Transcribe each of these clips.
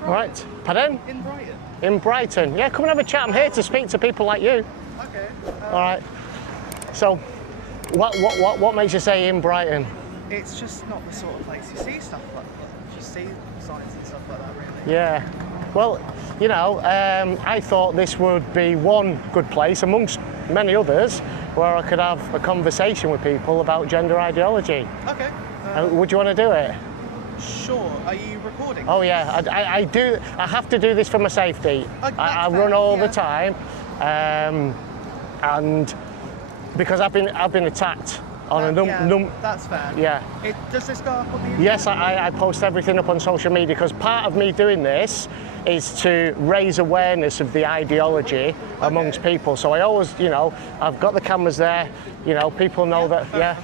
Brighton. Right. Pardon? In Brighton. In Brighton. Yeah, come and have a chat. I'm here to speak to people like you. Okay. All right. So, what makes you say in Brighton? It's just not the sort of place you see stuff like that. You see signs and stuff like that, really. Yeah. Well, you know, I thought this would be one good place amongst many others where I could have a conversation with people about gender ideology. Okay. Would you want to do it? Sure. Are you recording? Oh yeah, I do. I have to do this for my safety. I run all the time, and because I've been attacked on a num. That's fair. Yeah. Does this go up on the internet? Yes, I post everything up on social media because part of me doing this is to raise awareness of the ideology amongst people. So I always, you know, I've got the cameras there. You know, people know that. Yeah.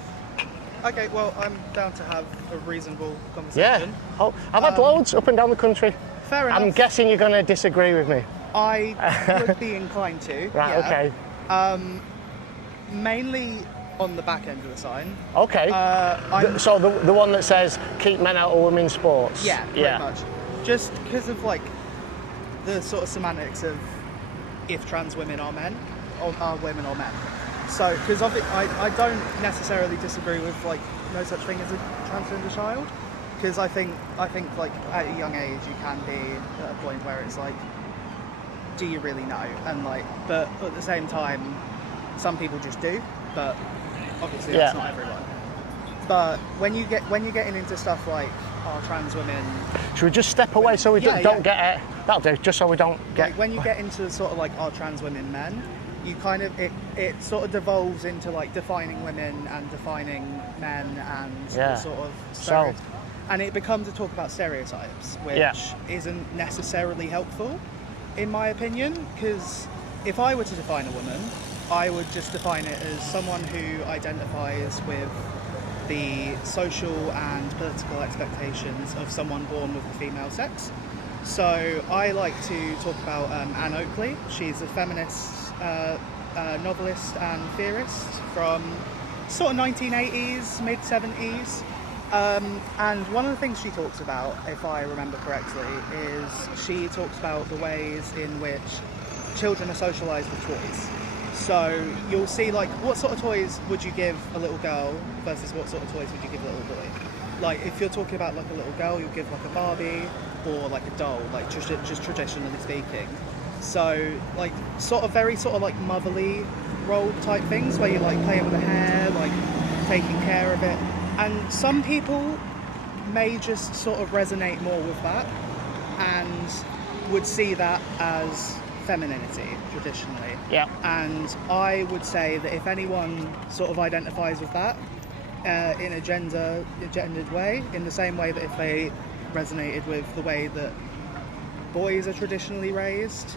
Okay, well, I'm down to have a reasonable conversation. Yeah. Oh, I've had loads up and down the country. Fair enough. I'm guessing you're going to disagree with me. I would be inclined to. Right. Yeah. Okay. Mainly on the back end of the sign. Okay. So the one that says "keep men out of women's sports." Yeah. Pretty much. Just because of like the sort of semantics of if trans women are men, or are women or men. So, because I don't necessarily disagree with like no such thing as a transgender child, because I think like at a young age you can be at a point where it's like, do you really know? And like, but at the same time, some people just do, but obviously that's not everyone. But when you're getting into stuff like trans women, should we just step away so we don't get it? That'll do. Just so we don't get. Like when you get into sort of like trans women men. You kind of it sort of devolves into like defining women and defining men and sort of stereotypes. And it becomes a talk about stereotypes, which isn't necessarily helpful, in my opinion. Because if I were to define a woman, I would just define it as someone who identifies with the social and political expectations of someone born with the female sex. So I like to talk about Anne Oakley. She's a feminist novelist and theorist from sort of 1980s, mid-70s. And one of the things she talks about, if I remember correctly, is she talks about the ways in which children are socialised with toys. So you'll see, like, what sort of toys would you give a little girl versus what sort of toys would you give a little boy? Like, if you're talking about, like, a little girl, you'll give, like, a Barbie or, like, a doll, like, just traditionally speaking. So, like, very like, motherly role type things where you're, like, playing with the hair, like, taking care of it. And some people may just sort of resonate more with that and would see that as femininity, traditionally. Yeah. And I would say that if anyone sort of identifies with that in a gendered way, in the same way that if they resonated with the way that boys are traditionally raised,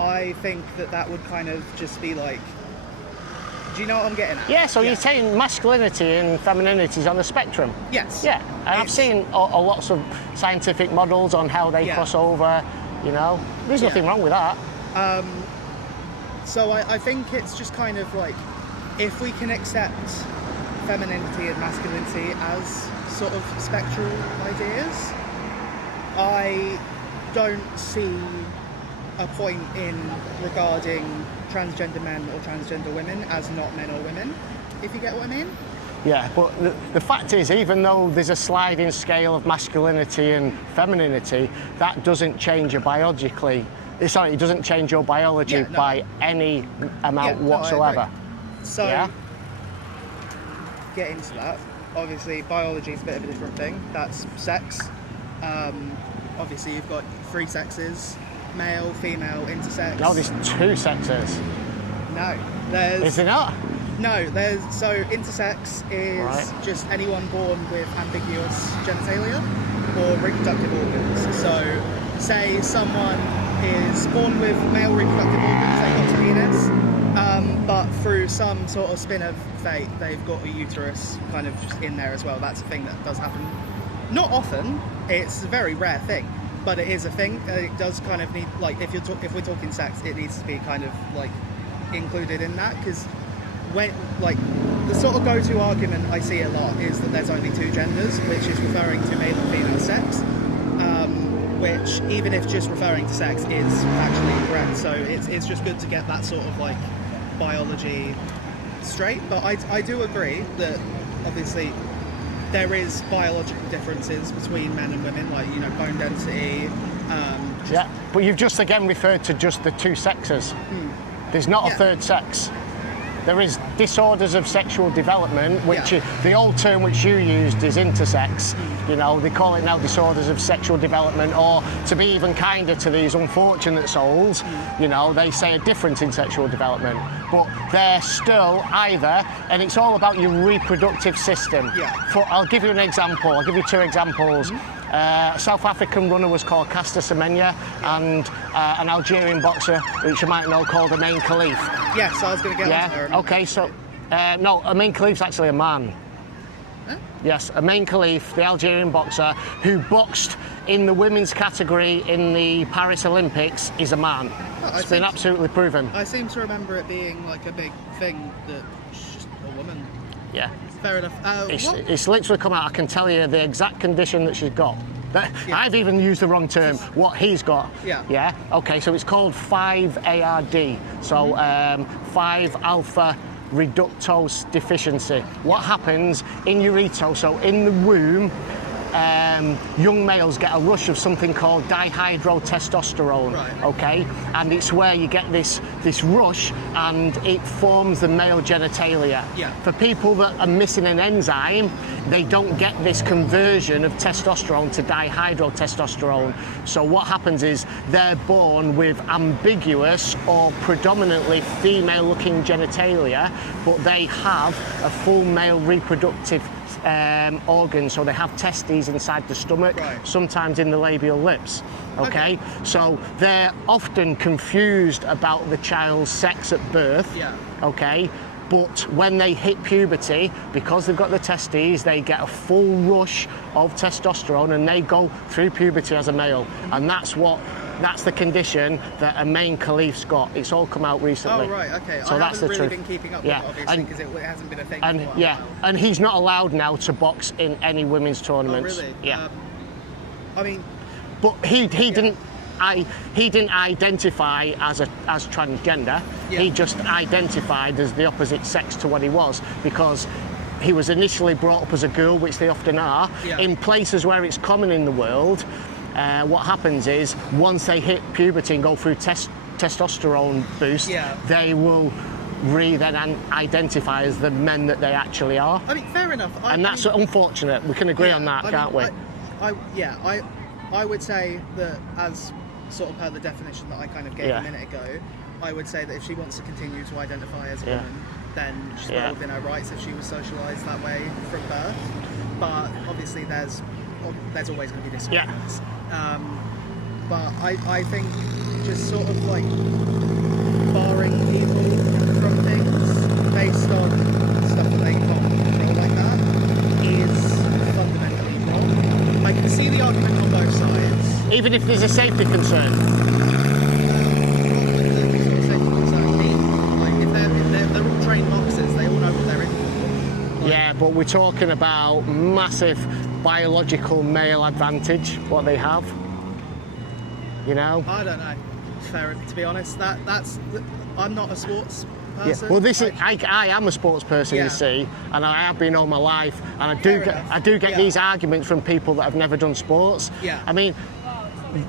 I think that would kind of just be like, do you know what I'm getting at? Yeah, so you're saying masculinity and femininity is on the spectrum? Yes. Yeah, and I've seen a lots of scientific models on how they cross over, you know. There's nothing wrong with that. So I think it's just kind of like, if we can accept femininity and masculinity as sort of spectral ideas, I don't see a point in regarding transgender men or transgender women as not men or women, if you get what I mean. Yeah, but the fact is, even though there's a sliding scale of masculinity and femininity, that doesn't change your biologically. Sorry, it doesn't change your biology by any amount whatsoever. So, get into that. Obviously, biology is a bit of a different thing. That's sex. Obviously, you've got 3 sexes: male, female, intersex. No, there's 2 sexes. No, there's. Is there not? No, there's. So intersex is just anyone born with ambiguous genitalia or reproductive organs. So, say someone is born with male reproductive organs, they've got a penis, but through some sort of spin of fate, they've got a uterus kind of just in there as well. That's a thing that does happen. Not often. It's a very rare thing, but it is a thing. It does kind of need, like, if we're talking sex, it needs to be kind of like included in that, because when, like, the sort of go-to argument I see a lot is that there's only 2 genders, which is referring to male and female sex. which, even if just referring to sex, is actually incorrect. So it's just good to get that sort of like biology straight. But I do agree that obviously there is biological differences between men and women, like, you know, bone density. Yeah, but you've just again referred to just the two sexes. There's not a third sex. There is disorders of sexual development, which the old term which you used is intersex. You know, they call it now disorders of sexual development, or to be even kinder to these unfortunate souls, you know, they say a difference in sexual development. But they're still either, and it's all about your reproductive system. I'll give you an example, I'll give you two examples. A South African runner was called Caster Semenya, and an Algerian boxer, which you might know, called Amain Khalif. Yes, I was going to get onto her. Okay, so, no, Amain Khalif's actually a man. Huh? Yes, Amain Khalif, the Algerian boxer, who boxed in the women's category in the Paris Olympics, is a man. It's been absolutely proven. I seem to remember it being like a big thing that she's just a woman. Yeah. Fair enough. It's literally come out. I can tell you the exact condition that she's got. I've even used the wrong term. What he's got. Yeah. Okay. So it's called 5-ARD. So 5-alpha reductose deficiency. What happens in urethra? So in the womb, young males get a rush of something called dihydrotestosterone. Okay, and it's where you get this rush, and it forms the male genitalia. For people that are missing an enzyme, they don't get this conversion of testosterone to dihydrotestosterone. So what happens is they're born with ambiguous or predominantly female-looking genitalia, but they have a full male reproductive organ, so they have testes inside the stomach, sometimes in the labial lips. Okay, so they're often confused about the child's sex at birth. Okay, but when they hit puberty, because they've got the testes, they get a full rush of testosterone and they go through puberty as a male, and that's the condition that Amain Khalif's got. It's all come out recently. Oh, right, okay. So I that's haven't the really truth. been keeping up with it, obviously, because it hasn't been a thing for a while. And he's not allowed now to box in any women's tournaments. Oh, really? Yeah. I mean... But he didn't identify as transgender. He just identified as the opposite sex to what he was, because he was initially brought up as a girl, which they often are. In places where it's common in the world, what happens is once they hit puberty and go through testosterone boost, they will then identify as the men that they actually are. I mean, fair enough. That's unfortunate. We can agree on that, can't we? I would say that, as sort of per the definition that I kind of gave a minute ago, I would say that if she wants to continue to identify as a woman, then she's well within her rights if she was socialised that way from birth. But obviously there's always going to be disagreements. But I think just sort of like barring people from things based on stuff that they can't control like that is fundamentally wrong. I can see the argument on both sides. Even if there's a safety concern? If they're all trained boxers, they all know what they're in for. Yeah, but we're talking about massive biological male advantage, what they have. You know? I don't know. Fair, to be honest. I'm not a sports person. Well, I am a sports person, you see, and I have been all my life, and I do get these arguments from people that have never done sports. I mean,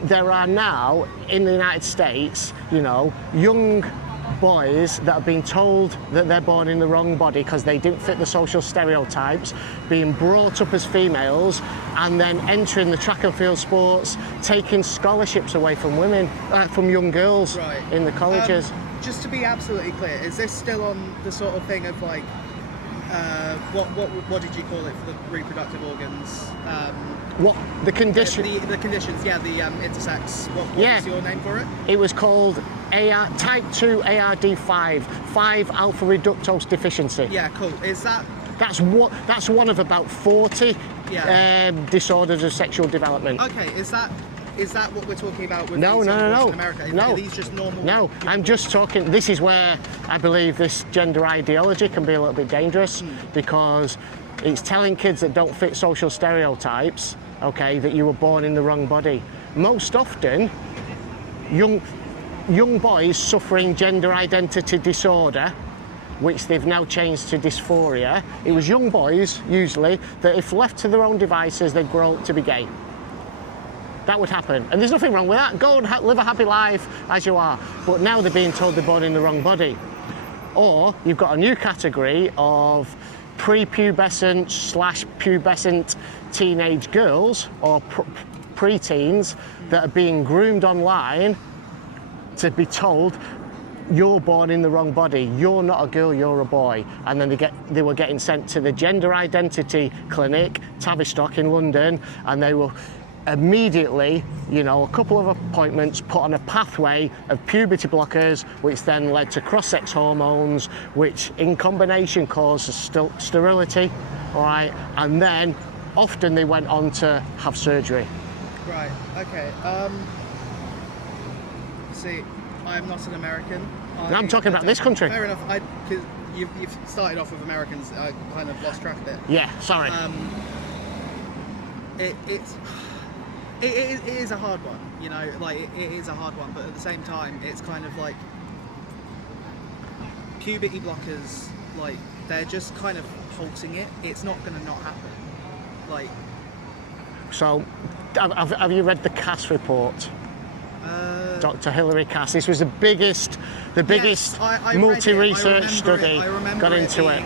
there are now in the United States, you know, young boys that have been told that they're born in the wrong body because they didn't fit the social stereotypes, being brought up as females, and then entering the track and field sports, taking scholarships away from women, from young girls in the colleges. Just to be absolutely clear, is this still on the sort of thing of like, what did you call it for the reproductive organs? What the condition? The conditions, the intersex. What was your name for it? It was called type 2 ARD5, 5-alpha reductose deficiency. Yeah, cool. Is that? That's one of about 40 disorders of sexual development. Okay, is that what we're talking about with no. in America? Are these just normal? No, I'm just talking. This is where I believe this gender ideology can be a little bit dangerous, because it's telling kids that don't fit social stereotypes, okay, that you were born in the wrong body. most often young boys suffering gender identity disorder, which they've now changed to dysphoria. It was young boys, usually, that if left to their own devices, they'd grow up to be gay. That would happen. And there's nothing wrong with that. Go and live a happy life as you are. But now they're being told they're born in the wrong body. Or you've got a new category of prepubescent/pubescent teenage girls or pre-teens that are being groomed online to be told, you're born in the wrong body, you're not a girl, you're a boy. And then they were getting sent to the gender identity clinic, Tavistock in London, and they were immediately, you know, a couple of appointments put on a pathway of puberty blockers, which then led to cross-sex hormones, which in combination causes sterility, all right? And then often they went on to have surgery. Right, okay. See, I'm not an American. I'm talking about this country. Fair enough. Because you've started off with Americans, I kind of lost track of it. Yeah, sorry. It is a hard one, you know, like it is a hard one, but at the same time, it's kind of like puberty blockers, like they're just kind of halting it. It's not going to not happen. Like. So, have you read the Cass report? Dr. Hilary Cass. This was the biggest Yes, multi-research study. I remember got into it.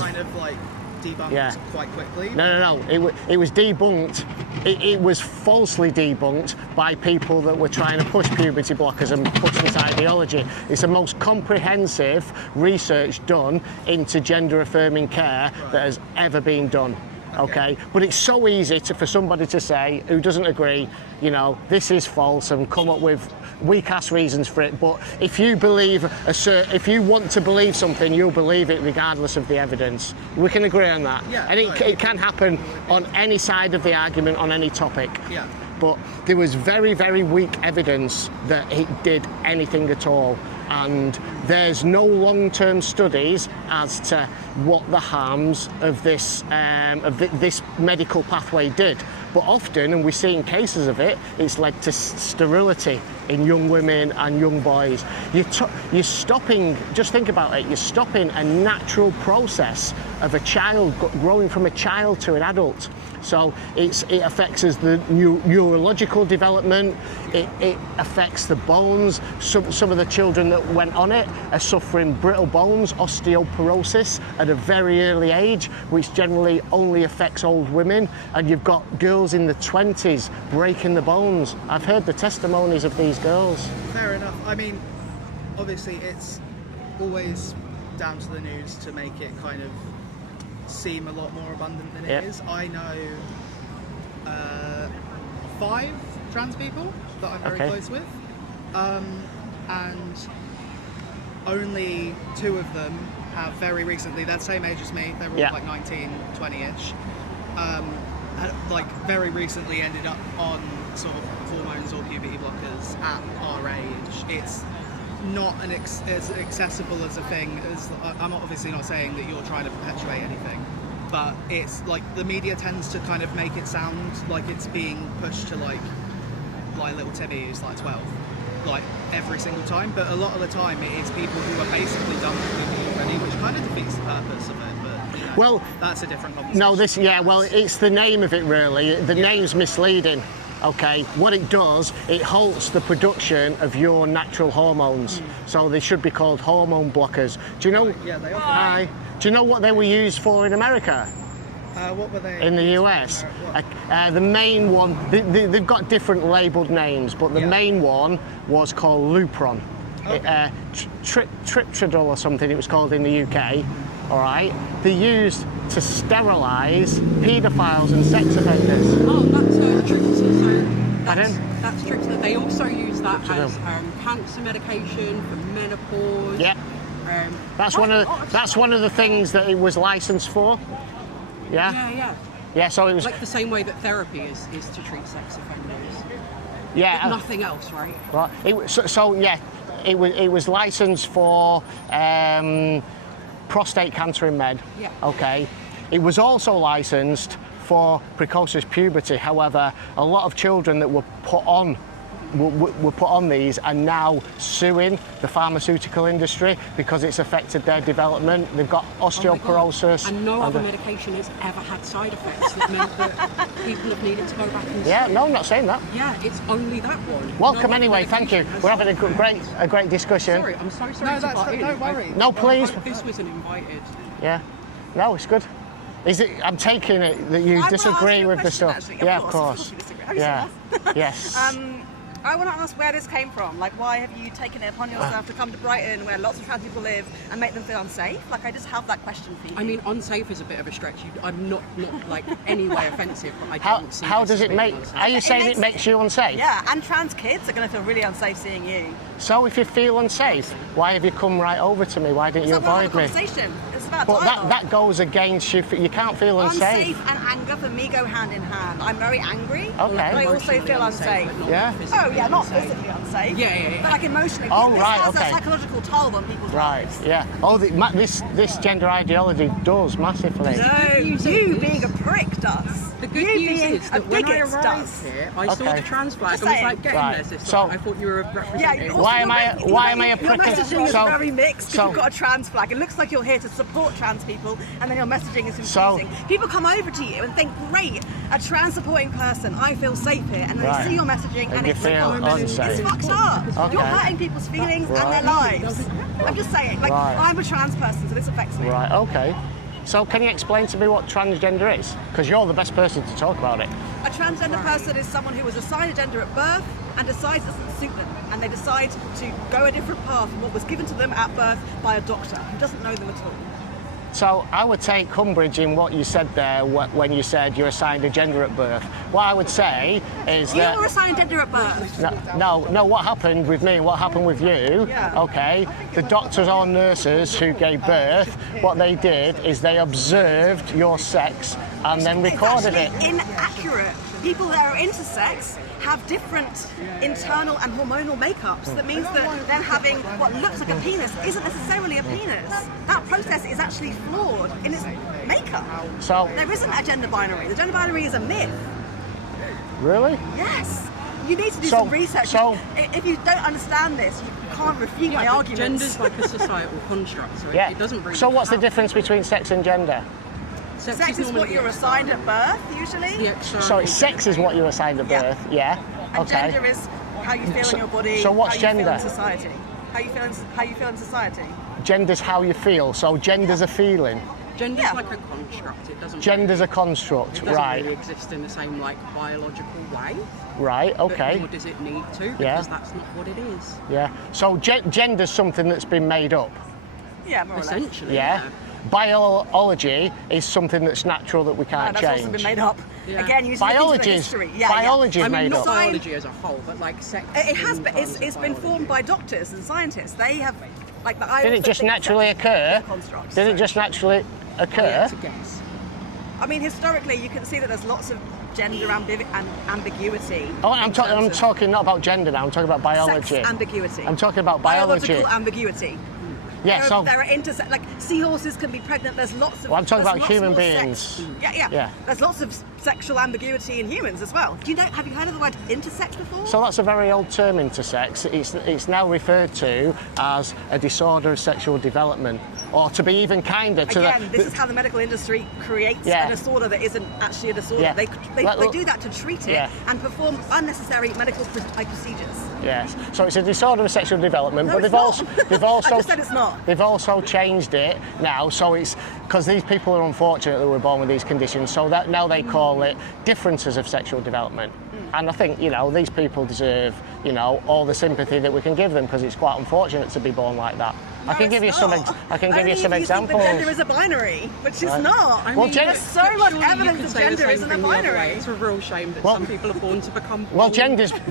Kind of like debunked quite quickly. No. It was debunked. It was falsely debunked by people that were trying to push puberty blockers and push this ideology. It's the most comprehensive research done into gender-affirming care that has ever been done. Okay, but it's so easy for somebody to say who doesn't agree, you know, this is false, and come up with weak-ass reasons for it. But if you believe if you want to believe something, you'll believe it regardless of the evidence. We can agree on that. Yeah, and it can happen on any side of the argument on any topic. Yeah. But there was very, very weak evidence that it did anything at all. And there's no long-term studies as to what the harms of this this medical pathway did. But often, and we're seeing cases of it, it's led to sterility in young women and young boys. You're stopping, just think about it, you're stopping a natural process of a child growing from a child to an adult. So it affects the neurological development, it affects the bones. Some of the children that went on it are suffering brittle bones, osteoporosis at a very early age, which generally only affects old women. And you've got girls in the 20s breaking the bones. I've heard the testimonies of these girls. Fair enough. I mean, obviously it's always down to the news to make it kind of seem a lot more abundant than it is. I know 5 trans people that I'm very close with, and only 2 of them have very recently, they're the same age as me, they're all like 19, 20-ish, like very recently ended up on sort of hormones or puberty blockers at our age. It's not as accessible as a thing as, I'm obviously not saying that you're trying to perpetuate anything, but it's like the media tends to kind of make it sound like it's being pushed to like little Timmy who's like 12, like every single time, but a lot of the time it is people who are basically done with it already, which kind of defeats the purpose of it. But you know, well, that's a different conversation. No, it's the name of it really. The name's misleading. Okay, what it does, it halts the production of your natural hormones. So they should be called hormone blockers. Do you know? Yeah, they are. Do you know what they were used for in America? What were they? In the US? The main one, they've got different labelled names, but the main one was called Lupron. Okay. Triptridol or something it was called in the UK. All right, they're used to sterilise paedophiles and sex offenders. Oh, that's Trixie. That's Trixie. They also use that as cancer medication for menopause. Yep. That's one of the things that it was licensed for. Yeah. Yeah. So it was like the same way that therapy is to treat sex offenders. Yeah. But nothing else, right? Right. It was licensed for prostate cancer in men. Yeah. Okay. It was also licensed for precocious puberty. However, a lot of children that were put on these are now suing the pharmaceutical industry because it's affected their development. They've got osteoporosis. And no other medication has ever had side effects that meant that people have needed to go back and Yeah, no, I'm not saying that. Yeah, it's only that one. Welcome anyway, thank you. We're having a great discussion. Sorry, I'm so sorry to butt in. Don't worry. No, please. This wasn't invited. Yeah. No, it's good. Is it? I'm taking it that you disagree with the stuff. Actually. Yeah, of course. Yeah. Yes. I want to ask where this came from. Like, why have you taken it upon yourself to come to Brighton, where lots of trans people live, and make them feel unsafe? Like, I just have that question for you. I mean, unsafe is a bit of a stretch. I'm not like any way offensive, but I don't see. How does it make? Unsafe. Are you saying it makes you unsafe? Yeah, and trans kids are going to feel really unsafe seeing you. So if you feel unsafe, why have you come right over to me? Why didn't you avoid me? Conversation. It's about But dialogue. that goes against you. You can't feel unsafe. Unsafe and anger for me go hand in hand. I'm very angry, Okay. but I also feel unsafe. But not Yeah. physically Oh yeah, not unsafe. physically unsafe. Yeah. But like emotionally. Oh, this right, has okay. a psychological toll on people's Right. lives. Yeah. Oh, this gender ideology does massively. No, news you is- being a prick does. The good you news being is a that when I bigot arrived does. here, I saw Okay. the trans flag Just and was saying. like, get Right. in there, sister. So- I thought you were Yeah, representing. also Why am your I- messaging- why am I a Your prick? messaging is So- very mixed. so- You've got a trans flag. It looks like you're here to support trans people, and then your messaging is So- confusing. People come over to you and think, great, a trans supporting person, I feel safe here, and then Right. they see your messaging And and you it's feel unsafe. It's fucked up. Okay. You're hurting people's feelings and their Right. lives. I'm just saying, like, Right. I'm a trans person, so this affects me. Right. Okay. So can you explain to me what transgender is? Because you're the best person to talk about it. A transgender person is someone who was assigned a gender at birth and decides it doesn't suit them, and they decide to go a different path from what was given to them at birth by a doctor who doesn't know them at all. So I would take umbrage in what you said there when you said you're assigned a gender at birth. What I would say is You that were assigned a gender at birth. no. What happened with me? What happened with you? Yeah. Okay. The doctors or nurses who gave birth, what they did is they observed your sex and then recorded it. It's actually inaccurate. People that are intersex have different internal and hormonal makeups. That means that them having what looks like a penis isn't necessarily a penis. That process is actually flawed in its makeup. So There isn't a gender binary. The gender binary is a myth. really? Yes. You need to do So- some research. so- If you don't understand this, you can't refute my Yeah, but arguments. gender's like a societal construct, so Yeah. it doesn't really. So what's the have- difference between sex and gender? Sex is normally what you're the assigned at birth, usually. The external Sorry, sex is what you assigned at Yeah. birth. Yeah. And Okay. gender is how you feel So- in your body. so what's how you feel gender? in society. How you feel in society. Gender's how you feel. So gender's a feeling. Gender's Yeah. like a construct. It doesn't. Gender's a Really, construct, it doesn't right? really exist in the same like biological way. Right. Okay. Nor does it need to, because Yeah. that's not what it is. Yeah. So gender's something that's been made up. Yeah, more or less. Essentially. Yeah. Biology is something that's natural that we No, can't that's change. also been made up. Yeah. Again, using Biology the is history. biology I is mean, made not up. biology as a whole, but like sex. It has, in but terms it's of been biology. formed by doctors and scientists. They have, like, the. Did it just naturally occur? Did it just naturally occur? Yeah, to guess. I mean, historically, you can see that there's lots of gender ambiguity. Oh, I'm in terms of talking not about gender now. I'm talking about biology. Sex ambiguity. I'm talking about biology. Biological ambiguity. Yeah. So There are intersex, like seahorses can be pregnant. There's lots of. Well, I'm talking there's about lots human more beings. sex. Yeah. Yeah. There's lots of sexual ambiguity in humans as well. Do you know? Have you heard of the word intersex before? So that's a very old term, intersex. It's now referred to as a disorder of sexual development, or to be even kinder to Again, this is how the medical industry creates Yeah. a disorder that isn't actually a disorder. Yeah. They do that to treat it Yeah. and perform unnecessary medical procedures. Yes. So it's a disorder of sexual development, No, but it's they've not. also I just said it's not. They've also changed it now, so it's because these people are unfortunate that were born with these conditions, so that now they call it differences of sexual development. And I think, these people deserve, all the sympathy that we can give them, because it's quite unfortunate to be born like that. I can give you some examples. Only if you think that gender is a binary, which is not. I Well, mean, gender- there's so much surely you evidence could that say the gender same isn't a thing the other binary. way. It's a real shame that Well- some people are born to become. Well, born.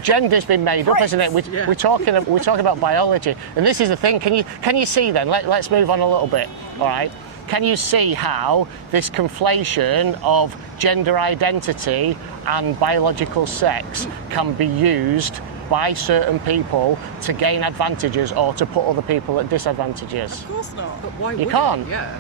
gender's been made up, isn't it? We're talking about biology, and this is the thing. Can you see then? Let's move on a little bit. All right. Can you see how this conflation of gender identity and biological sex can be used by certain people to gain advantages or to put other people at disadvantages? Of course not. But why You would can't. It? Yeah.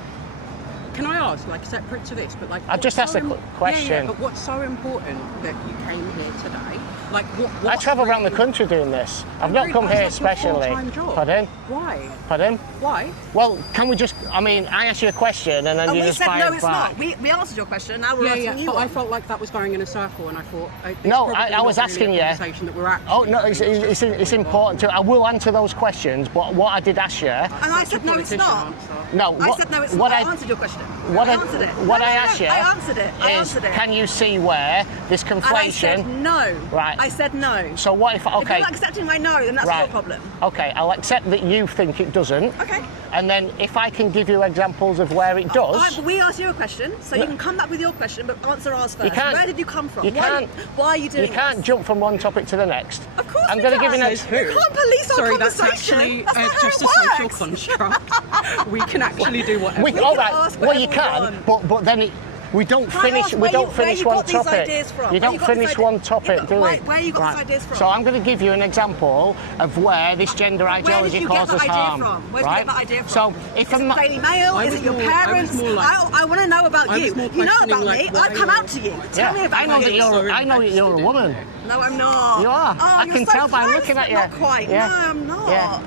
can I ask, like, separate to this, but like, I've just asked a question. Yeah, but what's so important that you came here today? Like, what? I travel around the country doing this. I've not come here especially. Pardon? Why? Pardon? Why? Well, can we just? I mean, I asked you a question and then And you we just said fired no, it's back. not. We answered your question. Now we're asking you. But one. I felt like that was going in a circle, and I thought. No, I was asking you. Conversation that we're actually Oh no, it's important to. I will answer those questions, but what I did ask you. And I said no, it's not. No, I said no, it's not. I answered your question. I answered it. What I asked you. I answered it. I is, answered it. can you see where this conflation? And I said no. Right. I said no. So what if? If Okay. you're not accepting my no, then that's Right. your problem. Okay, I'll accept that you think it doesn't. Okay. And then if I can give you examples of where it does. But we asked you a question, so you can come back with your question, but answer ours first. can't- Where did you come from? you can't- Why are you doing You can't this? jump from one topic to the next. Of course I'm we going to can. give you an Says who? You can't police our Sorry, that's conversation. actually That's not how just it a social works. construct. We can actually do whatever. We, We all can right. ask Well, you whatever we can, want. but then we don't Can I finish. ask We where don't you- finish where you one got these topic. ideas from? You Where don't you got these finish ideas- one topic, Yeah, do but we? where you got these ideas from? So I'm going to give you an example of where this gender Where did ideology you get causes that idea harm. from? Where did right? you get that idea from? So if is I'm it not, Daily Mail? I Is was it your more- I was parents? more like- I want to know about I was you. more You know questioning, about like, me. why I'd come you're- out to you. Tell me yeah, about I know me. that I know that you're a woman. No, I'm not. You are. Oh, I you're can so tell by close, looking at but you. Not quite. Yeah. No, I'm not. Yeah.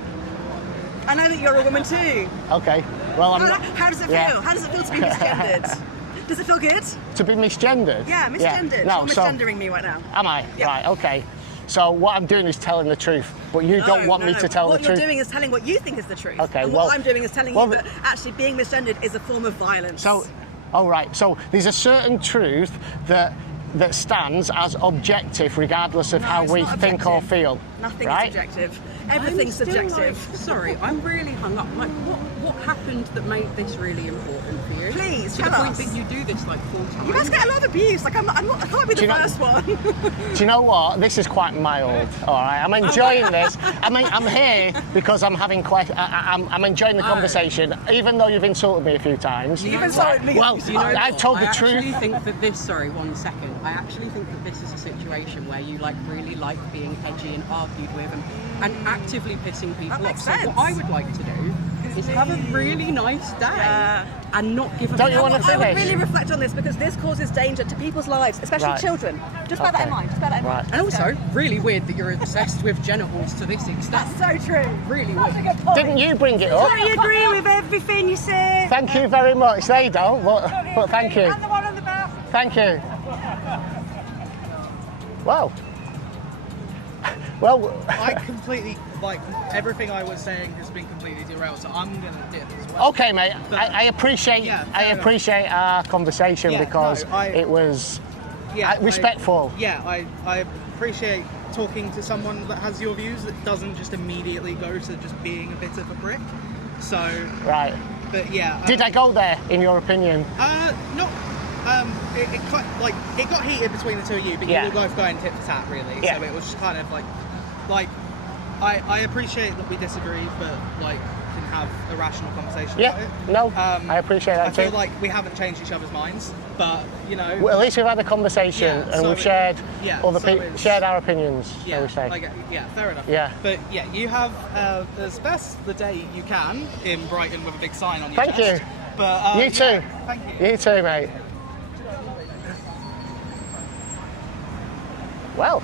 I know that you're a woman too. Okay. Well, I'm not. How does it yeah. feel? How does it feel to be misgendered? Does it feel good? To be misgendered? Yeah, misgendered. No, You're so misgendering me right now. am I? Yeah. Right. Okay. So what I'm doing is telling the truth, but you don't want me to tell the What truth. you're doing is telling what you think is the truth. Okay, And well- what I'm doing is telling well, you that actually being misgendered is a form of violence. So, all right. So there's a certain truth that stands as objective, regardless of No, how it's we not think or objective. feel. Nothing right? is objective. I'm Everything's still, subjective. like, sorry, I'm really hung up. Like, what happened that made this really important for you? Please, to tell the point us. that you do this like full time. You guys get a lot of abuse. Like I can't be the you know- first one. Do you know what? This is quite mild. All right, I'm enjoying this. I mean, I'm here because I'm having I'm enjoying the conversation, even though you've insulted me a few times. You've insulted me. Well, You know I've what? told the I truth. actually think that this. Sorry, 1 second. I actually think that this is a situation where you like really like being edgy and argued with and actively pissing people That off. makes So sense. what I would like to do is have a really nice day and not give a. Don't you want to I would finish? really reflect on this because this causes danger to people's lives, especially Right. children. Just bear that in Okay. mind. Just bear that in Right. mind. And also, really weird that you're obsessed with genitals to this extent. That's so true. Really Such a weird. good point. Didn't you bring it up? I agree with everything you said. Thank you very much. They don't, but thank you. And the one on the back. Thank you. Wow. Well, I completely, like, everything I was saying has been completely derailed, so I'm going to dip as well. okay, mate. I appreciate Yeah, I fair enough. appreciate our conversation Yeah, because no, it was Yeah, respectful. I appreciate talking to someone that has your views, that doesn't just immediately go to just being a bit of a prick. So, Right. but yeah. Did I go there, in your opinion? No. It got heated between the two of you, but Yeah. you were both going tit for tat, really. Yeah. So it was just kind of like I appreciate that we disagree, but like can have a rational conversation Yeah. about it. No. I appreciate that I feel too. like we haven't changed each other's minds, but you know. Well, at least we've had a conversation Yeah, and so we've shared yeah, other so people, it's- shared our opinions, shall we say? Fair enough. Yeah. But yeah, you have as best the day you can in Brighton with a big sign on your Thank chest. you. But You too. yeah, thank you. You too, mate. Well.